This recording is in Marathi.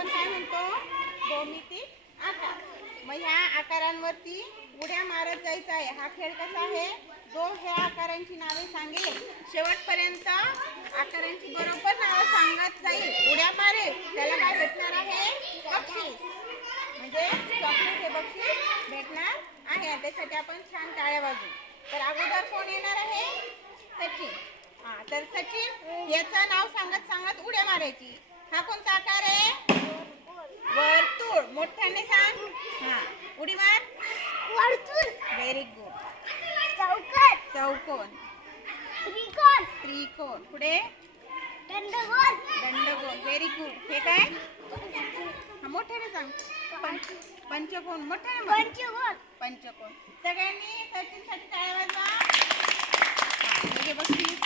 आपण काय म्हणतो, भौमितिक आकार. मग ह्या आकारांवरती उड्या मारत जायचं आहे. हा खेळ कसा आहे, जो ह्या आकारांची नावे सांगेल शेवटपर्यंत आकारांची बरोबर नावं सांगत जाईल, उड्या मारेल, त्याला काय भेटणार आहे, बक्षीस. म्हणजे चॉकलेट हे बक्षीस भेटणार आहे. त्यासाठी आपण छान टाळ्या वाजवू. तर अगोदर कोण येणार आहे, सचिन. तर सचिन याचं नाव सांगत सांगत उड्या मारायची. हा कोणता आकार आहे, वर्तुळ. मोठ्याने सांग. उडी मार. वर्तुळ. Very good. चौकोन. चौकोन. त्रिकोण. त्रिकोण. पुढे दंडगोल. दंडगोल. Very good. हे काय, मोठ्याने सांग. पंचकोन. मोठ्याने म्हण. पंचकोन. पंचकोन. सगळ्यांनी सचिनसाठी टाळ्या वाजवा. हे बक्षीस.